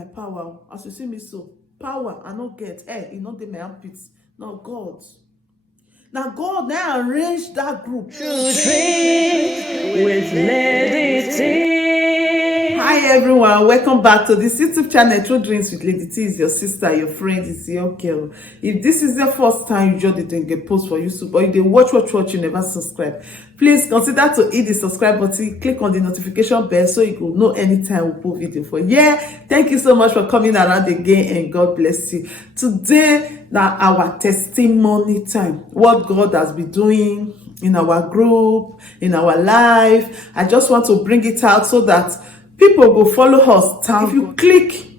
my power. As you see me so, power I not get. Hey, it not dey my armpits. No, God. Now God now arrange that group. To drink with Lady T. Hi everyone, welcome back to this YouTube channel. True Drinks with Lady T is your sister, your friend, is your girl. If this is the first time you just didn't get post for YouTube or you dey watch, you never subscribe, please consider to hit the subscribe button, click on the notification bell so you will know anytime we put video for. Yeah, thank you so much for coming around again and God bless you. Today now our testimony time. What God has been doing in our group, in our life. I just want to bring it out so that people go follow us.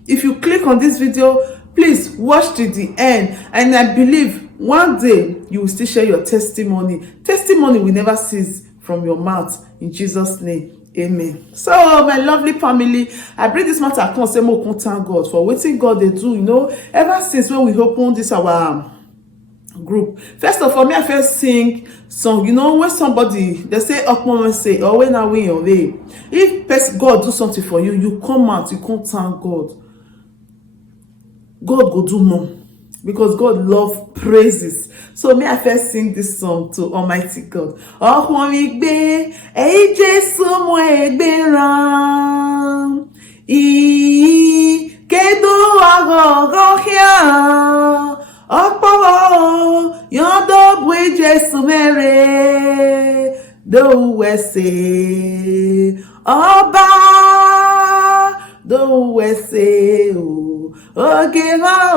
If you click on this video, please watch to the end, and I believe one day you will still share your testimony. Testimony will never cease from your mouth in Jesus' name. Amen. So my lovely family, I bring this matter come say more thank God for waiting God they do, ever since when we opened this our group. First of all, me I first sing song. When somebody they say up moment say, oh, when are we your way? If God do something for you, you come out, you can't thank God. God go do more because God love praises. So me I first sing this song to Almighty God. Oh, mi gbe, ei Jesu mo egbe ran. Kedo agogo here. Ọ̀pọ̀ yọ̀ndọ̀ bu Jésù mẹ́rẹ̀ dòwẹ̀sẹ̀ ọba dòwẹ̀sẹ̀ oge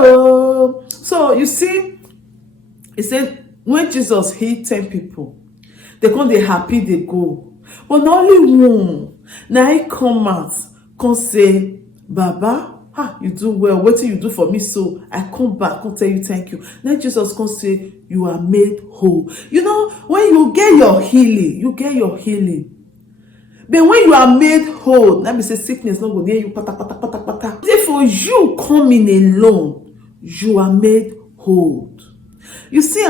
o. So you see, he said when Jesus healed 10 people, they come they happy they go, but not only one. Now he come out, come say, Baba, you do well. What do you do for me? So I come back, come tell you thank you. Then Jesus come say, you are made whole. When you get your healing, you get your healing. But when you are made whole, let me say sickness not go near you. If for you coming alone, you are made whole. You see,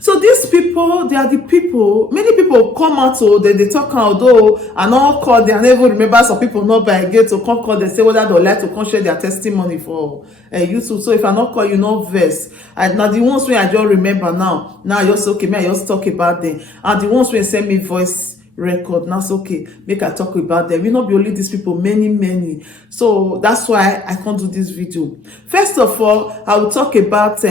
so these people, they are the people. Many people come out, so they talk although and all call. They never remember. Some people not by again to come call. They say whether they like to come share their testimony for YouTube. So if I not call you, not verse. Now the ones where I just remember now I just okay. Me I just talk about them. And the ones where send me voice record, now it's okay. Make I talk about them. We not be only these people, many. So that's why I can't do this video. First of all, I will talk about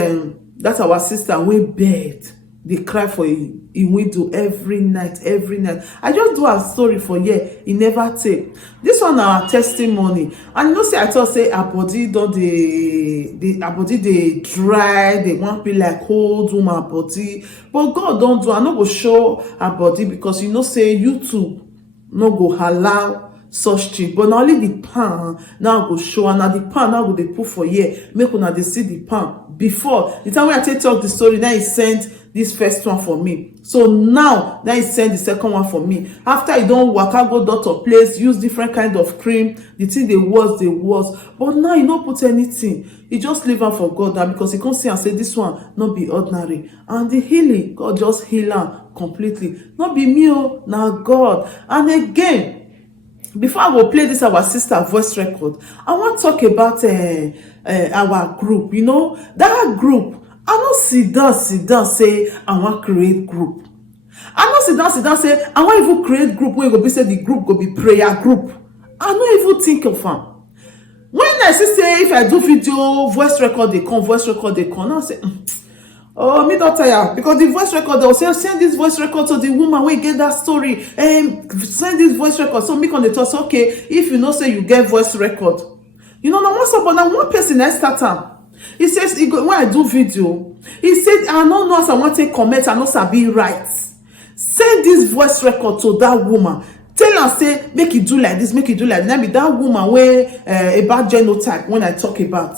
that's our sister we bed. They cry for in window every night. I just do a story for year. It never take. This one our testimony. And say I thought say our body don't our body they dry, they won't be like cold woman body. But God don't do. I no go show our body because say YouTube no go allow such thing. But not only the pan now go show, and now the pan now go they put for here. Make una they see the pan before the time when I talk the story. Now he sent this first one for me. So now he sent the second one for me. After you don't work out, go doctor place, use different kind of cream. The thing they was. But now you don't put anything. You just leave am for God now because he can't see and say this one not be ordinary. And the healing, God just heal am completely. Not be me, now God. And again, before I will play this our sister voice record, I want to talk about our group. That group, I don't sit down say I want create group. I don't sit down say I want even create group where you go be say the group go be prayer group. I don't even think of am. When I say if I do video voice record they come, now I say oh, me not tired because the voice record they will say send this voice record to the woman wey get that story. Send this voice record. So me on the talk say okay, if you say you get voice record, now one person I start am. He says when I do video, he said I don't know as I want to comment, I know sabi right. Send this voice record to that woman. Tell her say make it do like this, make it do like that. Now be that woman where about genotype when I talk about.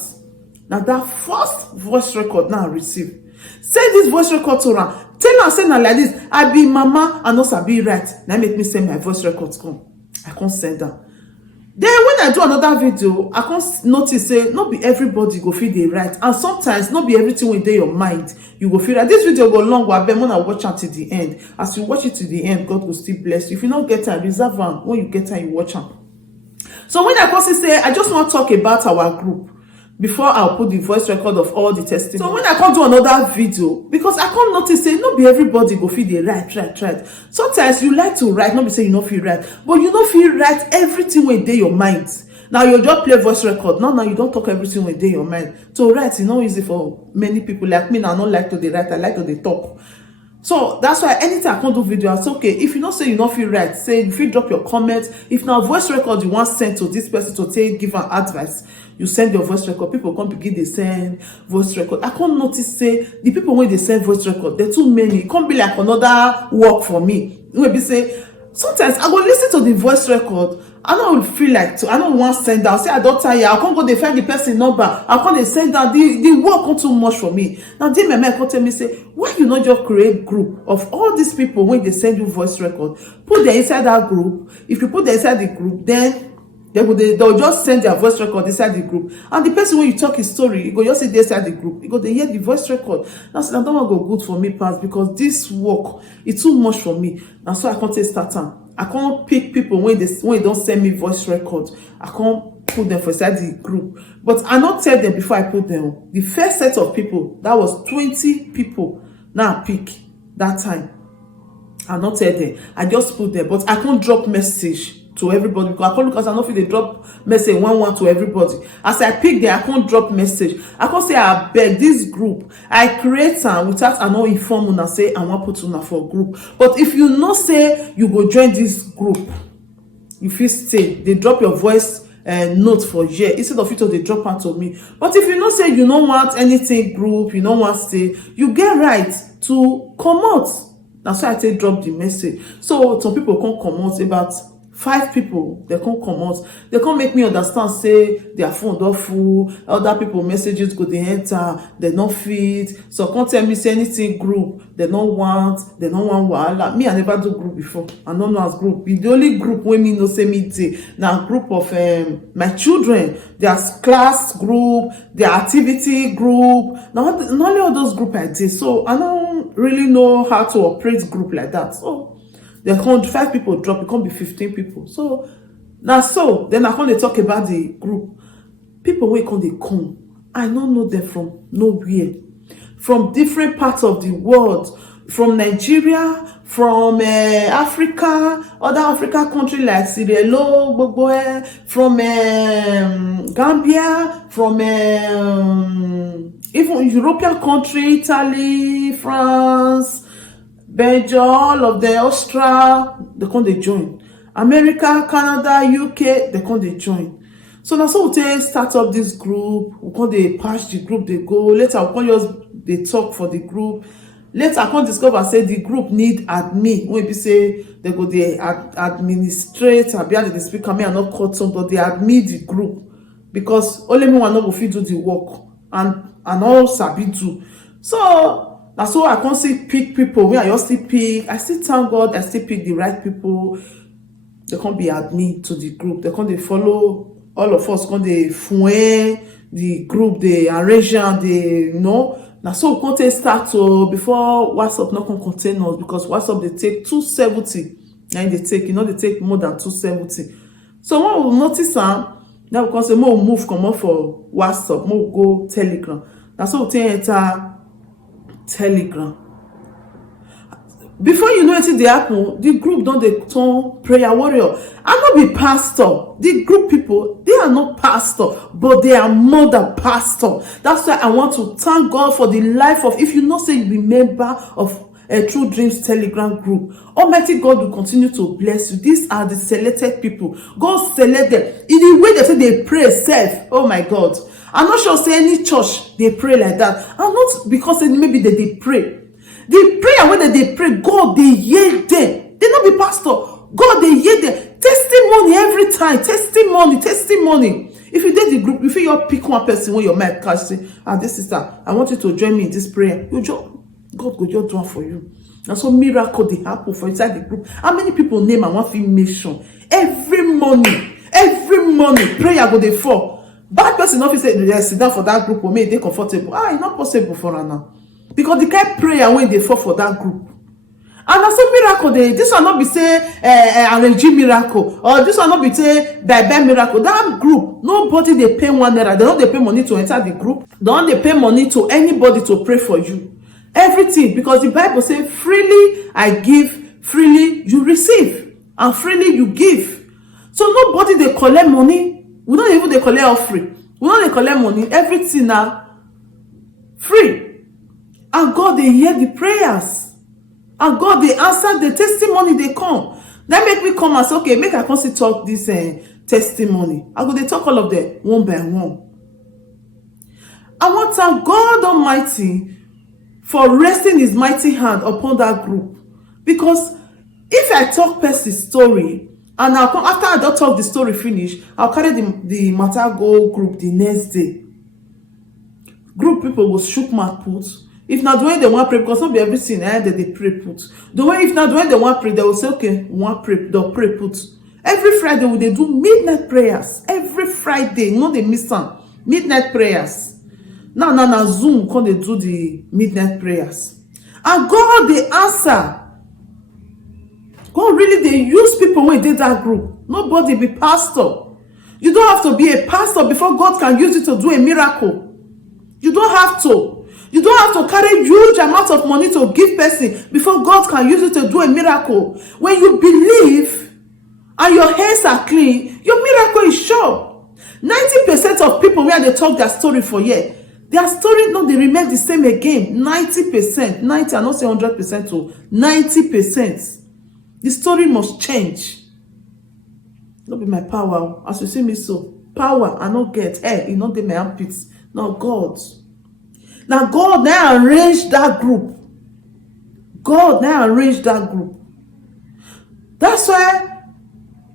Now that first voice record now I receive. Send this voice record to her. Tell her say now like this. I be mama, I know sabi right. Now make me send my voice records come. I can't send her. Then when I do another video, I can't notice say not be everybody go feel they right, and sometimes not be everything within your mind you go feel right. This video go long, but when I watch it to the end, as you watch it to the end, God will still bless you. If you don't get time, reserve one. When you get time, you watch them. So when I come say I just want to talk about our group before I'll put the voice record of all the testimony. So when I come do another video, because I come notice say not be everybody go feel dey write. Sometimes you like to write, not be say you no feel write, but you no feel write everything wey dey your mind. Now you just play voice record. Now you don't talk everything wey dey your mind. To write is not easy for many people like me. Now I don't like to dey write, I like to dey talk. So that's why anytime I can't do video, it's okay. If you don't say you don't feel right, say if you drop your comments. If now voice record you want send to this person to take give an advice, you send your voice record. People come begin they send voice record. I can't notice say the people when they send voice record, they're too many. It can't be like another work for me. Maybe say sometimes I go listen to the voice record. I don't feel like to. I don't want to send down. Say I don't tire. I can't go they find the person number. I can't they send down. The work not too much for me. Now they may come tell me say, why you not just create group of all these people when they send you voice record? Put them inside that group. If you put them inside the group, then they'll just send their voice record inside the group. And the person when you talk his story, you go just sit there inside the group. You go they hear the voice record. That's I don't want to go good for me pass because this work is too much for me. That's why I can't take start time. I can't pick people when they don't send me voice record. I can't put them for inside the group. But I not tell them before I put them. The first set of people, that was 20 people. Now I pick that time. I not tell them. I just put them. But I can't drop message to everybody because I can't look as I know if they drop message one to everybody. As I pick them, I can't drop message. I can't say I beg this group. I create them without I know inform una say I want put una for group. But if you not say you go join this group, you feel stay. They drop your voice note for here instead of it to they drop out of me. But if you not say you don't want anything group, you don't want stay, you get right to come out. That's why I say drop the message. So some people can't come out about 5 people, they can't come out. They can't make me understand, say their phone don't full, other people messages go they enter, they don't fit. So can't tell me say anything group, they don't want wahala. Me, I never do group before. I don't know as group. The only group when me no say me day. Now group of my children, their class group, their activity group. Now not only all those group I did. So I don't really know how to operate group like that. So they can't 5 people drop, it can't be 15 people. So now then I can't talk about the group. People where can't they come? I don't know them from nowhere. From different parts of the world. From Nigeria, from Africa, other African countries like Sierra Leone, from Gambia, from even European country, Italy, France, Belgium, all of the Australia, they come they join. America, Canada, UK, they come they join. So now so we start up this group, we come they patch the group, they go. Later we come just they talk for the group. Later I come discover say the group need admin. When people say they go they administrator, behind the speaker, me and not cut some, but they admit the group because only me one not go fit do the work and all sabi do. So that's so I can't see pick people where I just still pick. I still thank God I still pick the right people. They can't be admin to the group. They can't they follow all of us. Can't they fuen the group? They arrange and they Now so we can't start to before WhatsApp not can contain us because WhatsApp they take 270. And they take they take more than 270. So when we notice now we can say more move come up for WhatsApp, more go Telegram. That's so we enter Telegram. Before you know it, the apple, the group don't they turn prayer warrior. I'm not be pastor. The group people, they are not pastor, but they are more than pastor. That's why I want to thank God for the life of. If you not say you be member of a True Dreams Telegram group, Almighty God will continue to bless you. These are the selected people. God select them in the way they say they pray. Self, oh my God. I'm not sure say any church they pray like that. And not because maybe they pray. The prayer when they pray, God they hear them. They not be pastor. God they hear them. Testimony every time. Testimony. If you did the group, if you pick one person when your mic catch say, this sister, I want you to join me in this prayer. You just God go just do it for you. And so miracle they happen for inside the group. How many people name and one film mention? Every morning, prayer go they fall. Bad person not say they sit down for that group or make they comfortable. It's not possible for her now. Because the kind of prayer when they fall for that group. And also miracle dey, this one not be say arrange miracle, or this one not be say bebe miracle. That group, nobody dey pay 1 naira. They don't dey pay money to enter the group. They don't dey pay money to anybody to pray for you. Everything, because the Bible say freely I give, freely you receive, and freely you give. So nobody dey collect money. We don't even dey collect offering. We don't dey collect money. Everything na free, and God dey hear the prayers. And God dey answer the testimony dey come. That make me come and say, okay, make I come see talk this testimony. I go dey talk all of them one by one. I want to thank God Almighty for resting his mighty hand upon that group. Because if I talk Percy's story, and I'll come, after I don't talk the story finish, I'll carry the matter go group the next day. Group people will shook mouth put. If not the way they want pray, because not be everything that they pray put. The way if not the way they want pray, they will say, okay, we want pray, they'll pray put. Every Friday will they do midnight prayers. Every Friday, no they miss some midnight prayers. Now Zoom can they do the midnight prayers. And God they answer. God really they use people when they did that group. Nobody be pastor. You don't have to be a pastor before God can use you to do a miracle. You don't have to. You don't have to carry huge amounts of money to give person before God can use it to do a miracle. When you believe and your hands are clean, your miracle is sure. 90% of people where they talk their story for year, their story no they remain the same again. 90%, 90, I not say 100% to 90%. The story must change. Not be my power. As you see me so, power I not get. Hey, it not dey my armpits. No, God. Now God now arranged that group. God now arranged that group. That's why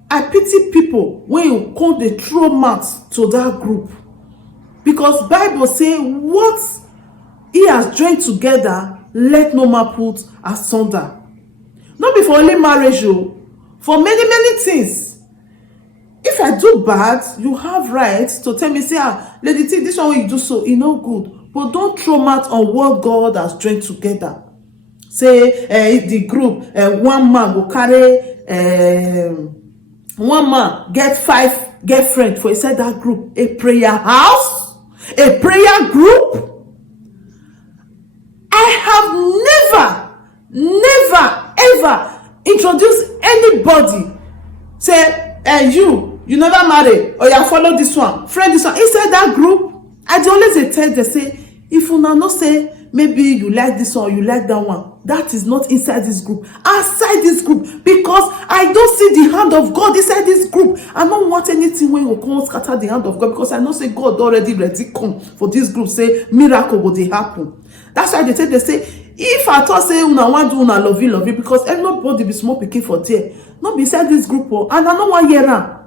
I pity people when you come the throw mouth to that group. Because Bible say what he has joined together, let no man put asunder. Not be for only marriage, for many things. If I do bad, you have rights to tell me, say, Lady T, this one you do so, it's not good. But don't throw mouth on what God has joined together. Say the group, one man will carry, one man get 5 girlfriend for inside that group. A prayer house, a prayer group. I have never, ever introduced anybody. Say, you never marry, or you follow this one, friend this one. Inside that group, I always tell them, say, if you now not say, maybe you like this one or you like that one, that is not inside this group. Outside this group, because I don't see the hand of God inside this group. I don't want anything when you come scatter the hand of God, because I know say God already ready come for this group. Say miracle will they happen. That's why they say, if I thought say una want do una love you, because everybody be small picking for there, not be inside this group, and I don't want hear am.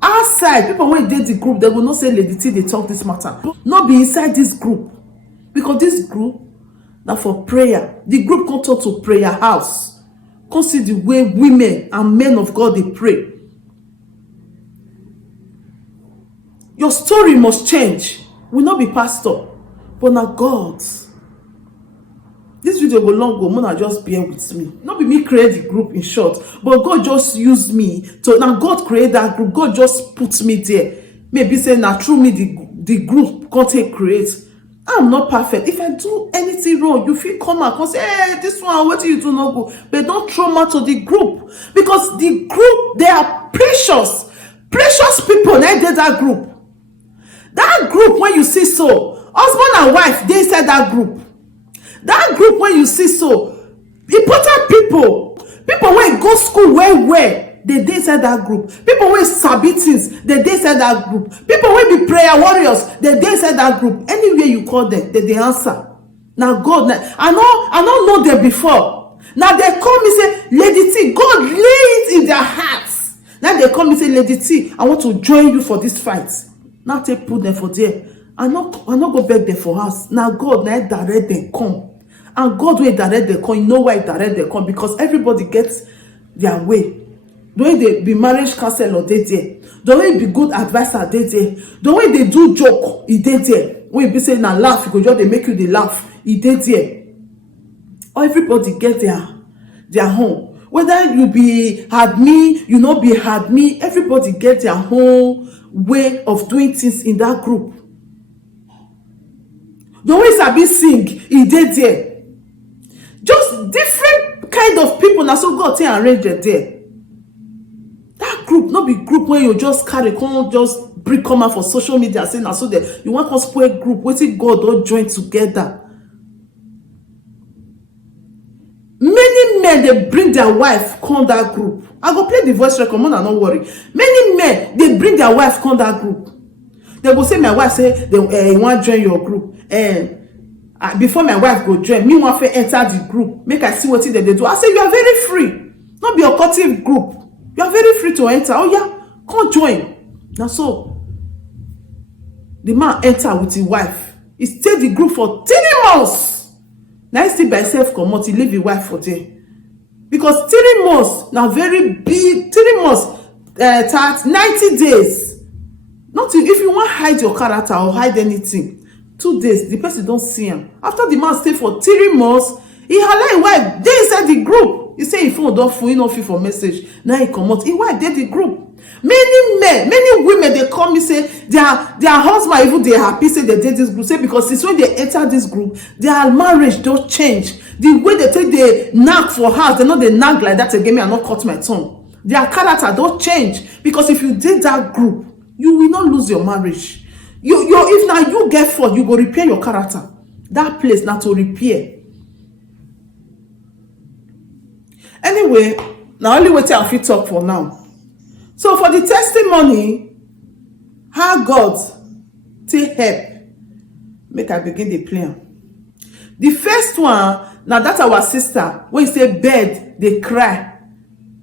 Outside, people when they the group, they will not say Lady T, they talk this matter. Not be inside this group. Because this group, now for prayer. The group come talk to prayer house. Come see the way women and men of God, they pray. Your story must change. Will not be pastor, but now God. This video go long go, Mona just bear with me. Not be me create the group in short, but God just used me to now God create that group. God just put me there. Maybe say now through me the group can't take create. I'm not perfect. If I do anything wrong, you feel come out and say, hey, this one, what do you do not go? But don't throw me to the group. Because the group, they are precious. Precious people, they did that group. That group, when you see so, husband and wife, they inside that group. That group, when you see so, important people when go school where they inside that group. People when sabi things, they inside that group. People when be prayer warriors, they inside that group. Anywhere you call them, they answer. Now God, I don't know them before. Now they call me say, Lady T, God lay it in their hearts. Now they call me say, Lady T, I want to join you for this fight. Now they put them for there. I not go beg them for us. Now God, now direct them come. And God will direct them come. You know why direct them come? Because everybody gets their way. The way they be marriage counselor, they there. The way be good advisor, they there. The way they do joke, they there. When you be saying now laugh, because they make you they laugh, they there. Everybody get their own. Whether you be admin, you no be admin, everybody get their own way of doing things in that group. The way sabi sing, e dey there. Just different kind of people na so God take arrange dem there. That group no be group wey you just carry come just bring come out for social media say na so there you wan come spoil group wetin God don join together. Many men dey bring their wife come that group. I go play the voice record, una no worry. Many men dey bring their wife come that group. They go say my wife say they wan join your group, before my wife go join me wan fit enter the group make I see wetin dem dey do. I say you are very free, no be occultic group, you are very free to enter. Oh yeah, come join. Na so the man enter with his wife. He stay the group for 3 months. Na he still by himself comot, he leave his wife for there because 3 months na very big. 3 months, 90 days. Nothing. If you wan hide your character or hide anything, 2 days the person don see am. After the man stay for 3 months, he allow him wife dey inside the group. He say him phone don full, he no fit for message. Now he comot, him wife dey the group. Many men, many women dey call me say their husband even dey happy say they dey this group, say because since when they enter this group their marriage don change. The way they take dey knack for house, they no dey knack like that again. Me I no cut my tongue. Their character don change because if you dey that group you will not lose your marriage. You if now you get fault, you go repair your character. That place na to repair. Anyway, na only wetin I fit talk for now. So for the testimony, how God take help, make I begin dey play am. The first one na that our sister wey say bed dey cry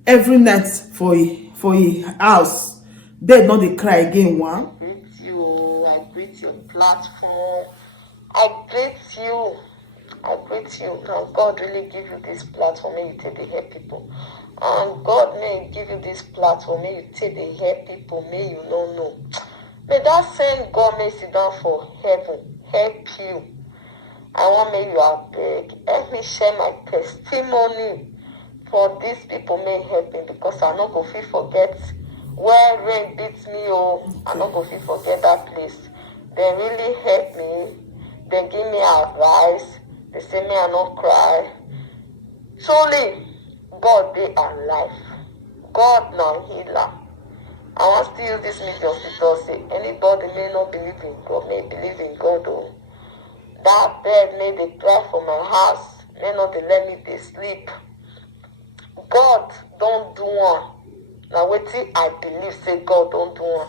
every night for a house. Bed no dey cry again. One. I greet your platform. I greet you. Now God really give you this platform, may you take the help people. And God may give you this platform, may you take the help people, may you not know. May that same God may sit down for heaven, help you. I want may you are beg. Help me share my testimony for these people may help me because I no go fit forget where rain beats me. I no go fit forget that place. They really help me. They give me advice. They say me I not cry. Truly, God they alive. God now healer. I want to use this media to say anybody may not believe in God, may believe in God. That bed may they cry for my house, may not they let me they sleep. God don't do one. Now wetin I believe say God don't do one.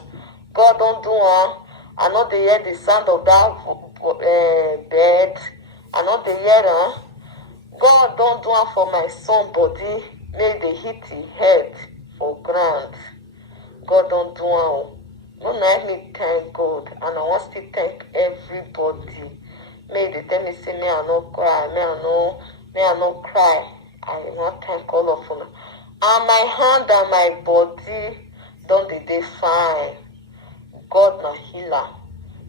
God don't do one. I know they hear the sound of that bed. I know they hear God don't do one for my son body. May they hit his head for ground. God don't do one. No let me thank God. And I want to thank everybody. May they tell me say me I no cry. May I no cry. I want to thank all of them. And my hand and my body don't they fine. God na healer.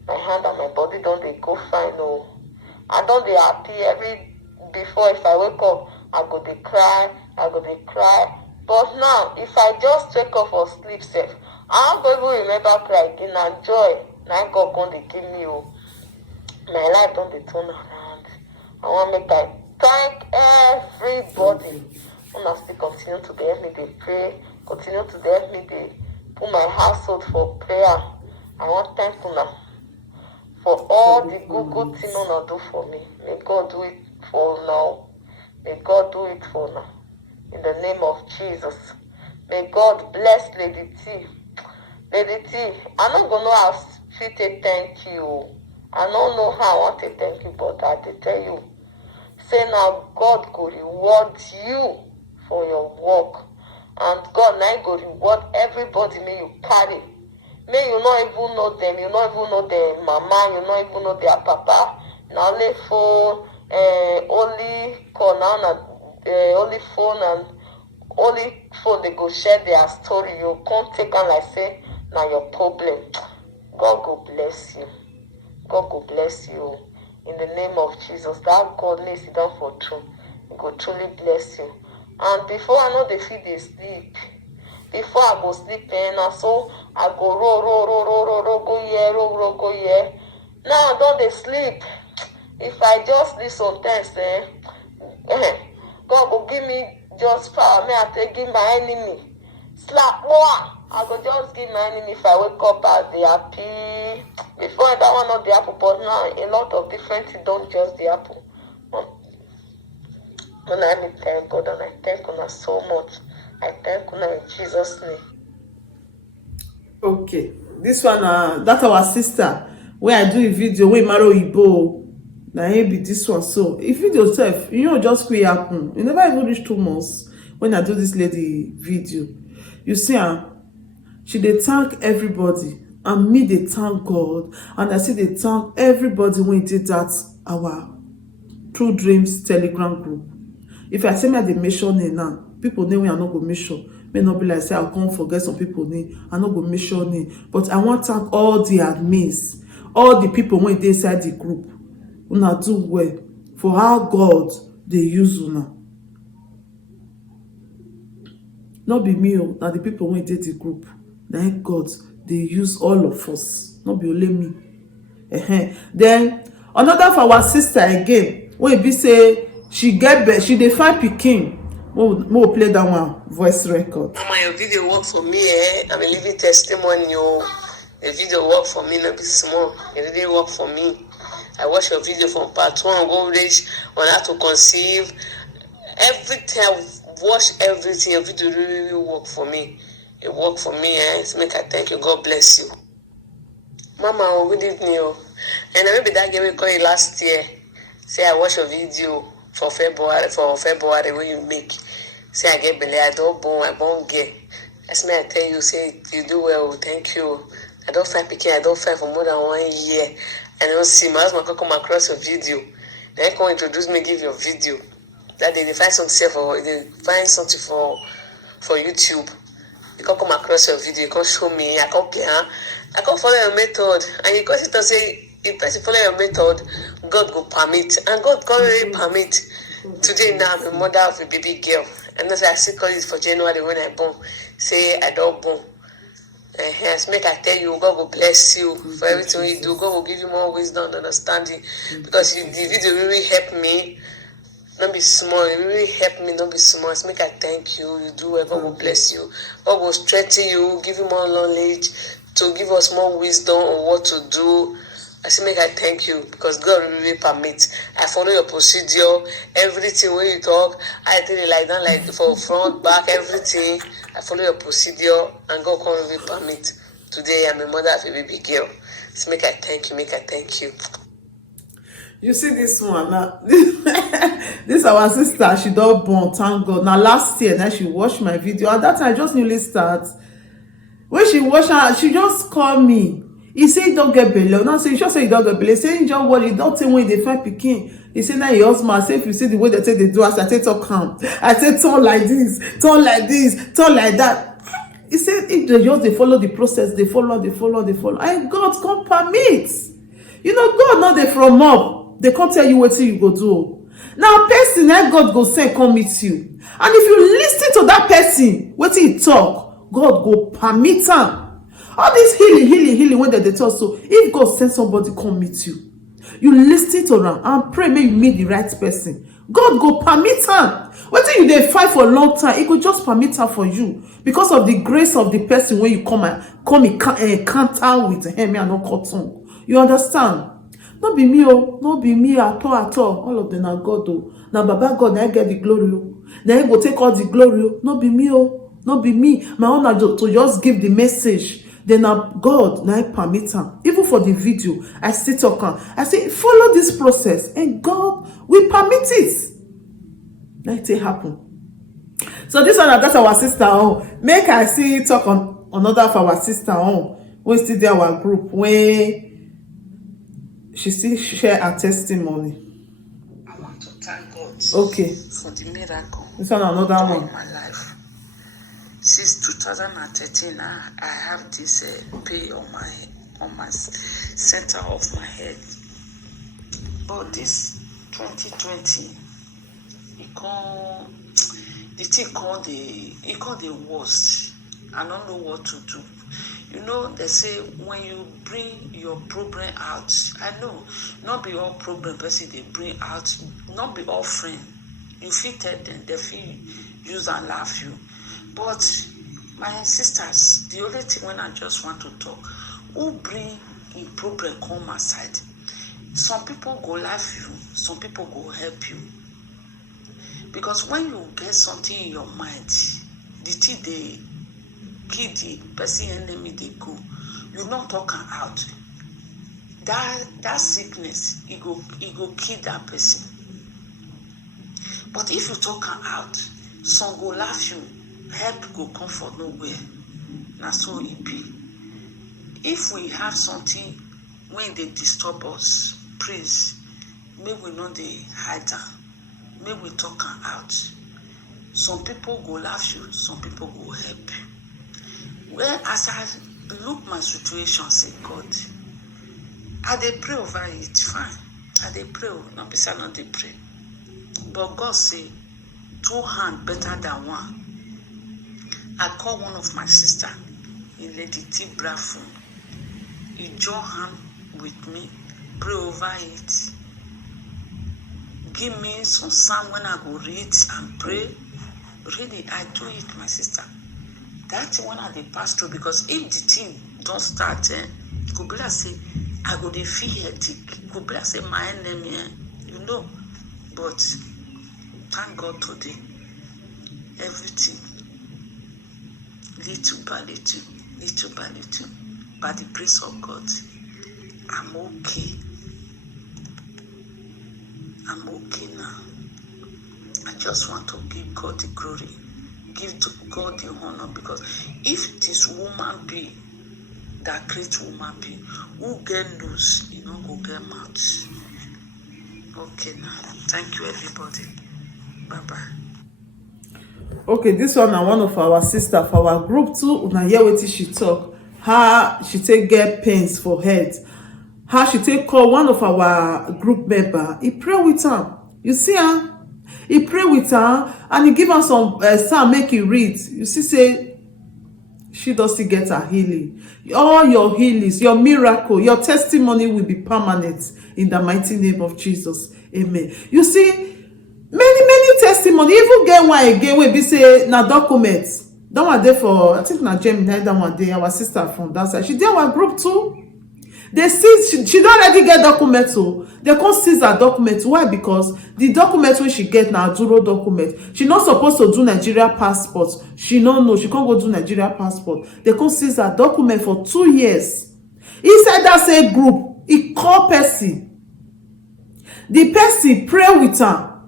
My hand and my body don't they go fine. No. I don't they happy before if I wake up, I go they cry. But now, if I just wake up or sleep safe, I don't even remember cry again. And joy, now God going to give me. My life don't they turn around. I want to make I thank everybody. I must still continue to help me. They pray. Continue to help me. They put my household for prayer. I want to thank you now for all the good things you not do for me. May God do it for now. May God do it for now. In the name of Jesus. May God bless Lady T. Lady T, I don't know how to say thank you. I don't know how I want to thank you, but I to tell you. Say now God go reward you for your work. And God now go reward everybody may you carry. May you not even know them, you not even know their mama, you not even know their papa. Now only phone, only call now, only phone and only phone they go share their story. You can't take on like say now your problem. God go bless you. God go bless you. In the name of Jesus, that God lays it down for true. He go truly bless you. And before I know the fit dey sleep. Before I go sleep, and so I go roll, go here, roll, go here. Now I don't dey sleep. If I just sleep sometimes, God go give me just power. May I take give my enemy. Slap more. I go just give my enemy. If I wake up, I'll be happy. Before that one not the apple, but now a lot of different things don't just the apple. And I thank God, and I thank Una so much. I thank Una in Jesus' name. Okay, this one that our sister where I do a video wey marry Oyibo na him be this one. So if video sef just quick happen, e never even reach 2 months when I do this lady video. You see she dey thank everybody and me dey thank God, and I still dey thank everybody wey did that our True Dreams Telegram group. If I say me I dey mention name now, people name wey I no go mention. May not be like say I'll come forget some people name. I no go mention name. But I want to thank all the admins, all the people when they inside the group. Una do well for how God they use una. Not be me, now the people when they the group. Thank God they use all of us. Not be only me. Then another for our sister again. When be say she dey find pikin. We'll play that one voice record. Mama, your video work for me, I'm a living testimony. The video work for me, not be small. It really work for me. I watch your video from part 1, go reach on how to conceive. Everything, I watch everything. Your video really work for me. It work for me, It's make I thank you. God bless you. Mama, good evening. And maybe that game we call you last year. Say I watch your video for February when you make. Say I get belly, I don't born, I born get. That's me I tell you, say you do well, thank you. I don't find picking, I don't find for more than 1 year. I don't see my husband come across your video. Then come introduce me, give your video. That they find something for YouTube. You can come across your video, you can show me, I can play, I can follow your method. And you can sit and say, if person follow your method, God go permit. And God can't really permit. Today now I'm a mother of a baby girl. And as I still call it for January when I born. Say I don't born. Yes, make I tell you, God will bless you for everything you do. God will give you more wisdom and understanding. Because the video really helped me. Don't be small. It really helped me. Don't be small. It's make I thank you. You do well. God will bless you. God will strengthen you, give you more knowledge, to give us more wisdom on what to do. I say make I thank you because God really permits. I follow your procedure, everything when you talk, I tell you like that, like for front, back, everything. I follow your procedure and God can really permit. Today I'm a mother of a baby girl. So make I thank you, make I thank you. You see this one now. This our sister, she don't born, thank God. Now last year, now she watched my video. At that time, I just newly start. When she watched her, she just called me. He say he don't get belly. Now say you just say you don't get belly. Say you just worry. Don't say when they find pikin. He say now your husband. Say if you see the way they say they do us, I say talk calm. I say turn like this, turn like this, turn like that. He said if they just they follow the process, they follow. And God come permit. You know God not they from up. They can't tell you what you go do. Now person that God go send come meet you. And if you listen to that person, what he talk, God go permit am. All this healing when they talk. So if God send somebody come meet you, you listen to them and pray may you meet the right person. God go permit am. Wetin you dey fight for a long time, it go just permit am for you because of the grace of the person when you come encounter with him and no cut tongue. You understand? No be me no be me at all. All of them are God Now Baba God na get the glory Now he go take all the glory No be me no be me. My own na to just give the message. Then God now permit am. Even for the video, I still talk am. I say follow this process, and God will permit it. Let it happen. So this one that's our sister. Make I see talk on another of our sister. We still there our group where she still share her testimony. I want to thank God. Okay. For the miracle. This one another one. In my life. Since 2013, I have this pain on my center of my head. But this 2020, the thing called the worst. I don't know what to do. You know, they say when you bring your problem out, I know, not be all problem person they bring out, not be all friend. You feel tell them, they feel use and laugh you. But my sisters, the only thing when I just want to talk, who bring in problem come aside. Some people go laugh you, some people go help you. Because when you get something in your mind, the thing they kill the person enemy they go, you not talk out. That sickness, it go kill that person. But if you talk out, some go laugh you, help go come for nowhere. Na so it be. If we have something when they disturb us, please, may we not they hide am. May we talk out. Some people go laugh you, some people go help you. Well, as I look my situation, say God, I dey pray over it, fine. I dey pray, not be not dey pray. But God say, 2 hands better than one. I call one of my sister, in Lady T Brafun. He join hand with me, pray over it. Give me some psalm when I go read and pray. Really, I do it, my sister. That's when I dey pass through, because if the thing don't start, it could be like say, I go dey feel headache. It could be like say my enemy, you know. But thank God today, everything, little by little, little by little, by the grace of God, I'm okay. I'm okay now. I just want to give God the glory, give to God the honor, because if this woman be that great woman be, who get loose, you know, go get mouth. Okay now. Thank you everybody. Bye-bye. Okay, this one na one of our sister for our group too. Una hear wetin she talk, how she take get pains for head, how she take call one of our group member. He pray with am. You see am? He pray with am and he give am some psalm make he read. You see say she does still get her healing. All your healings, your miracle, your testimony will be permanent in the mighty name of Jesus. Amen. You see, many testimony, even get one again wey be say na documents. That one dey for, I think na Gemini, that one dey, our sister from that side. She dey our group too. They see she don't already get documents, so they can't seize her document. Why? Because the document when she get now Duro document. She not supposed to do Nigeria passport. She no know she can't go do Nigeria passport. They can't seize her document for 2 years. Inside that same group, he call Percy. The Percy pray with her.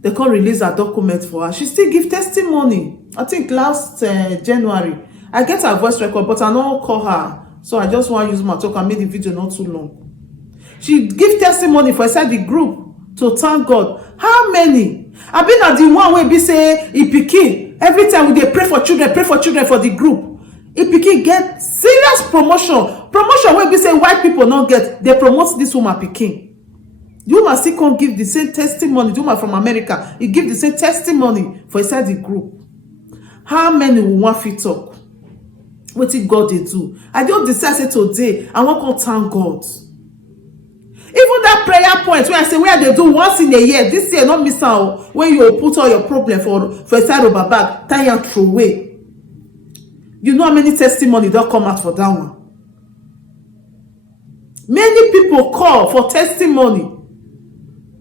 They can't release her document for her. She still give testimony. I think last January. I get her voice record, but I don't call her. So I just want to use my talk and make the video not too long. She give testimony for inside the group to thank God. How many? I been at the one where be say he pikin. Every time we dey pray for children for the group. He pikin get serious promotion. Promotion where be say white people not get. They promote this woman pikin. The woman still can't give the same testimony. The woman from America, he give the same testimony for inside the group. How many will want fit talk? What did God they do? I just decided today I want to thank God. Even that prayer point where I say where they do once in a year, this year not miss out, when you put all your problem for a side of a bag, tie and throw away. You know how many testimony don't come out for that one. Many people call for testimony.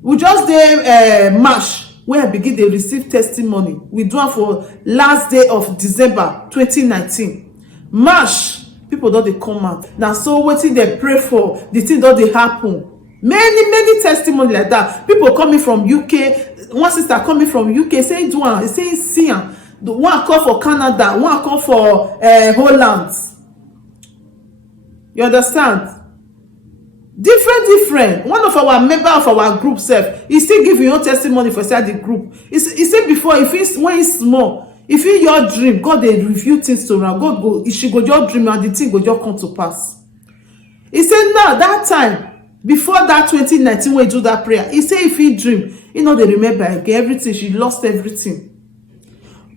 We just did March where I begin to receive testimony. We do it for last day of December 2019. March, people don't they come out. Now so what they pray for, the thing don't they happen. Many testimony like that. People coming from UK, one sister coming from UK saying do one, saying see am. The one call for Canada, one call for Holland. You understand? Different. One of our member of our group self, he still give your own testimony for inside the group. He said before, if it's when it's small, if in your dream, God they review things to her. God go, she go just dream and the thing go just come to pass. He said now that time, before that 2019 when he do that prayer, he said if he dream, you know they remember again everything. She lost everything.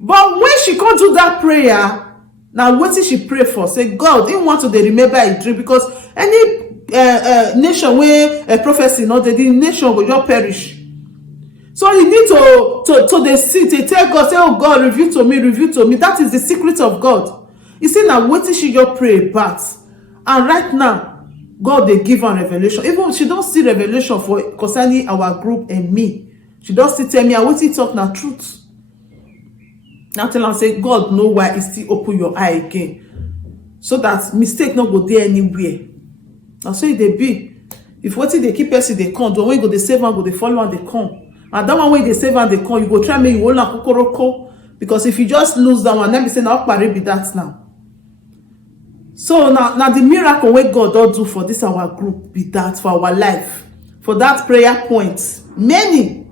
But when she can't do that prayer, now what did she pray for? Say, God didn't want to dey remember a dream, because any nation where a prophecy not the nation will just perish. So you need to dey sit, they tell God, say, oh God, reveal to me. That is the secret of God. You see, now what did she just pray about? And right now, God they give her revelation. Even she don't see revelation for concerning our group and me. She don't still tell me, I want to talk now truth. Now tell her, say, God know why he still open your eye again, so that mistake not go there anywhere. Now so it dey be. If what they keep person they come, don't when you go they save and go they follow and they come. And that one way they save and they come, you go try make you hold on kokoroko. Because if you just lose that one, then be say now be that now. So now the miracle where God does do for this our group be that, for our life, for that prayer point. Many.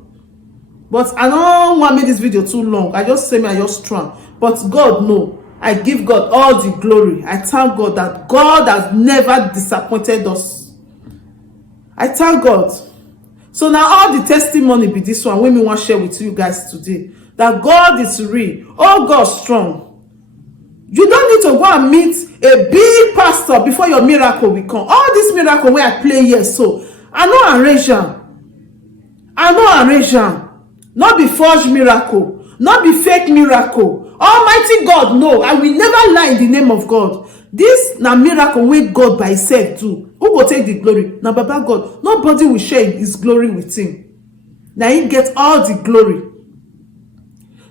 But I don't want to make this video too long. I just say me I just strong. But God know. I give God all the glory. I thank God that God has never disappointed us. I thank God. So now all the testimony be this one when we want to share with you guys today. That God is real. Oh, God strong. You don't need to go and meet a big pastor before your miracle will come. All this miracle where I play here, so I know arrange am. I know arrange am. Not be forged miracle, not be fake miracle. Almighty God, no, I will never lie in the name of God. This na miracle wey God by himself do. Who go take the glory? Na Baba God. Nobody will share his glory with him. Now he get all the glory.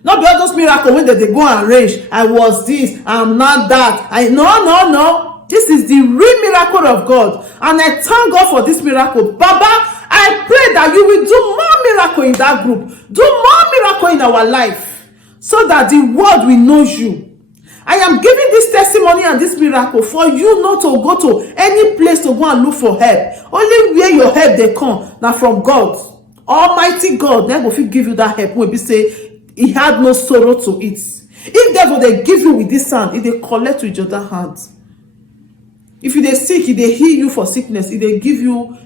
Not be all those miracles when they go and arrange. I was this, I'm not that. No. This is the real miracle of God. And I thank God for this miracle. Baba, I pray that you will do more miracle in that group. Do more miracle in our life. So that the world will know you. I am giving this testimony and this miracle for you not to go to any place to go and look for help. Only where your help they come. Now from God. Almighty God. Then will give you that help. When we say he had no sorrow to it. If devil they give you with this hand, if they collect with your other hand. If you they sick, if they heal you for sickness, if they give you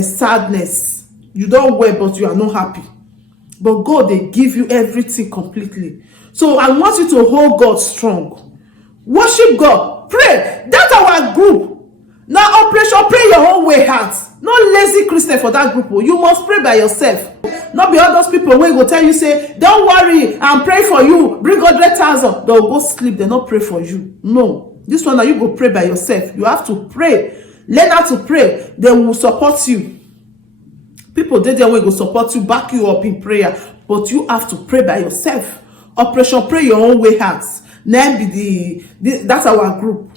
sadness, you don't wear but you are not happy. But God, they give you everything completely. So I want you to hold God strong. Worship God. Pray. That's our group. Now operation, pray your own way heart. Not lazy Christian for that group. You must pray by yourself. Not be all those people who go tell you, say, don't worry, I'm praying for you. Bring 100,000. They'll go sleep. They not pray for you. No. This one that you go pray by yourself. You have to pray. Learn how to pray. They will support you. People they will go support you, back you up in prayer. But you have to pray by yourself. Operation pray your own way hearts. Then be that's our group.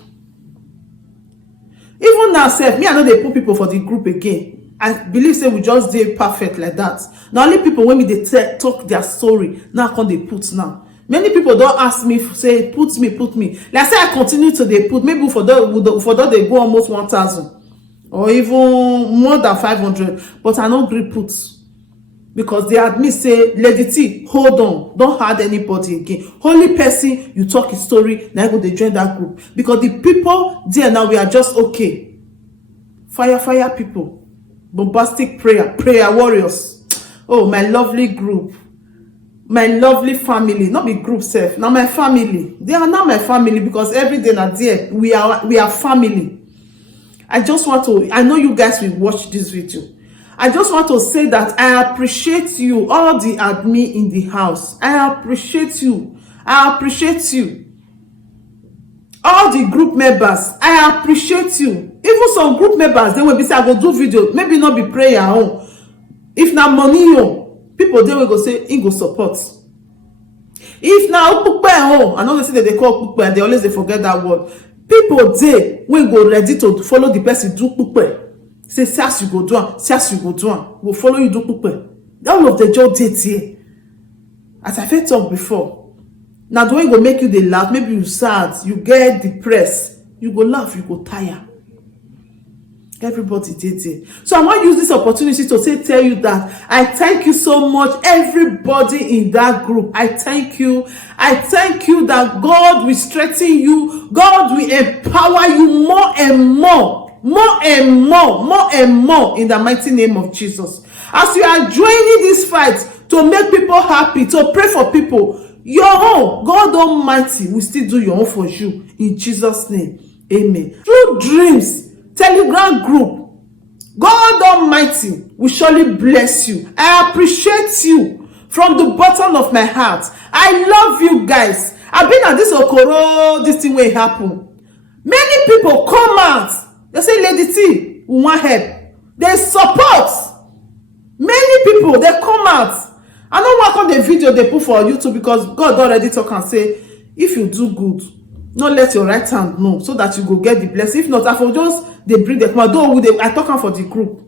Even now, self, me I know they put people for the group again. I believe say we just did perfect like that. Now only people when we they talk their story, now can they put now. Many people don't ask me, say, put me. Like I say, I continue to they put, maybe for that they go almost 1,000 or even more than 500. But I don't agree put. Because they admit, say, Lady T, hold on. Don't hurt anybody again. Only person, you talk his story, now go they join that group. Because the people there now, we are just okay. Fire people. Bombastic prayer warriors. Oh, my lovely group. My lovely family, not be group self. Now my family, they are not my family because every day now there we are family. I just want to. I know you guys will watch this video. I just want to say that I appreciate you, all the admin in the house. I appreciate you. I appreciate you. All the group members, I appreciate you. Even some group members, they will be say, I go do video, maybe not be prayer home. If not money people they will go say he go support. If now I know they say that they call and they always they forget that word. People they will go ready to follow the person do pupe. Say as you go do will follow you do pupe. All of the job date here. As I felt talk before. Now the way go make you they laugh, maybe you sad, you get depressed, you go laugh, you go tired. Everybody did it. So I want to use this opportunity to tell you that I thank you so much, everybody in that group. I thank you. I thank you that God will strengthen you. God will empower you more and more in the mighty name of Jesus. As you are joining this fight to make people happy, to pray for people, Your own, God Almighty will still do your own for you in Jesus' name. Amen. Through dreams, Telegram group, God Almighty will surely bless you. I appreciate you from the bottom of my heart. I love you guys. I've been at this Okoro, this thing will happen. Many people come out. They say, Lady T, we want help. They support. Many people, they come out. I don't work on the video they put for YouTube because God already talk and say, if you do good, not let your right hand know so that you go get the blessing. If not, I will just they bring the come out. Though I talk am for the group.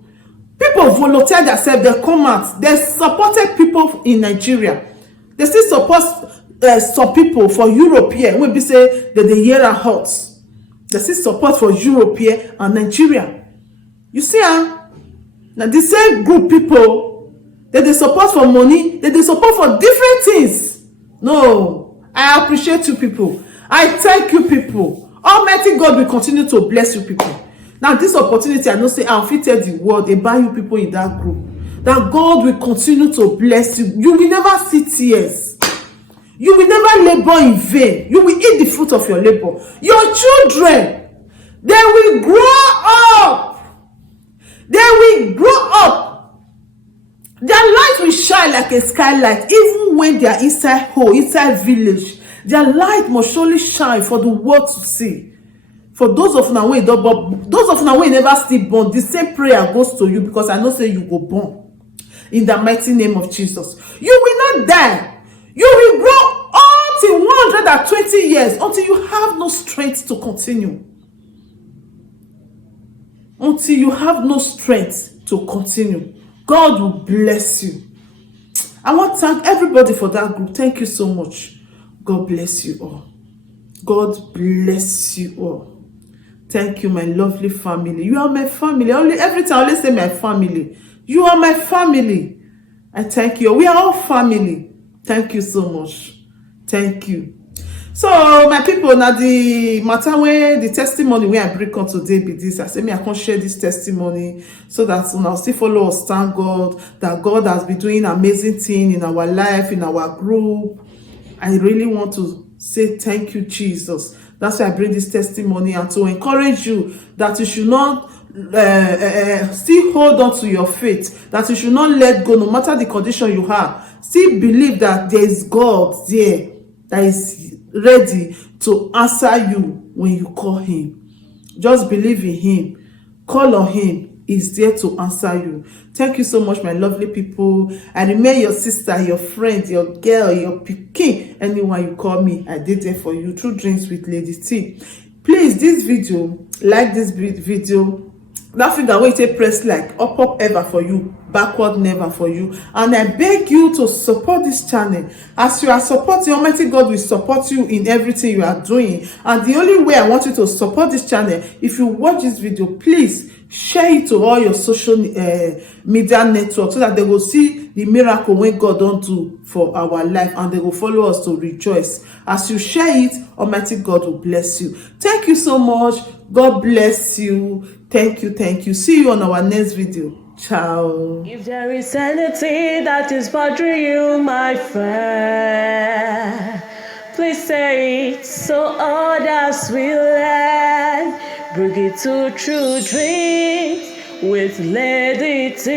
People volunteer themselves, they come out. They supported people in Nigeria. They still support some people for Europe here. When we say that the year are hot. They still support for Europe here and Nigeria. You see, now the same group people that they support for money, that they support for different things. No, I appreciate you people. I thank you people. Almighty God will continue to bless you people. Now this opportunity, I know say I'll fit tell the world about you people in that group. That God will continue to bless you. You will never see tears. You will never labor in vain. You will eat the fruit of your labor. Your children, they will grow up. They will grow up. Their light will shine like a skylight, even when they are inside hole, inside village. Their light must surely shine for the world to see. For those of now wey those of now wey never still born, the same prayer goes to you because I know say you go born. In the mighty name of Jesus. You will not die. You will grow until 120 years, until you have no strength to continue. Until you have no strength to continue. God will bless you. I want to thank everybody for that group. Thank you so much. God bless you all. God bless you all. Thank you, my lovely family. You are my family. Every time I always say my family. You are my family. I thank you. We are all family. Thank you so much. Thank you. So, my people, now the matter where the testimony where I bring on today be this. I say me I can share this testimony so that now still follow us. Thank God that God has been doing amazing thing in our life, in our group. I really want to say thank you, Jesus. That's why I bring this testimony and to encourage you that you should not still hold on to your faith, that you should not let go no matter the condition you have. Still believe that there is God there that is ready to answer you when you call him. Just believe in him. Call on him. He's there to answer you. Thank you so much, my lovely people. I remain your sister, your friend, your girl, your pikin. Anyone you call me, I did there for you. True Dreams with Lady T. Please, this video, like this video. That finger where you press like, up ever for you, backward never for you. And I beg you to support this channel. As you are supporting, Almighty God will support you in everything you are doing. And the only way I want you to support this channel, if you watch this video, please share it to all your social media networks so that they will see the miracle when God don't do for our life, and they will follow us to rejoice. As you share it, Almighty God will bless you. Thank you so much. God bless you. Thank you. See you on our next video. Ciao. If there is anything that is bothering you, my friend, please say it so others will learn. Bring it to True Dreams with Lady T,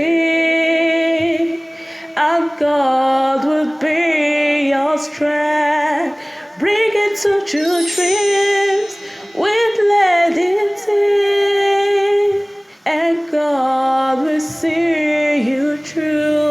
and God will be your strength. Bring it to True Dreams with Lady T, and God will see you through.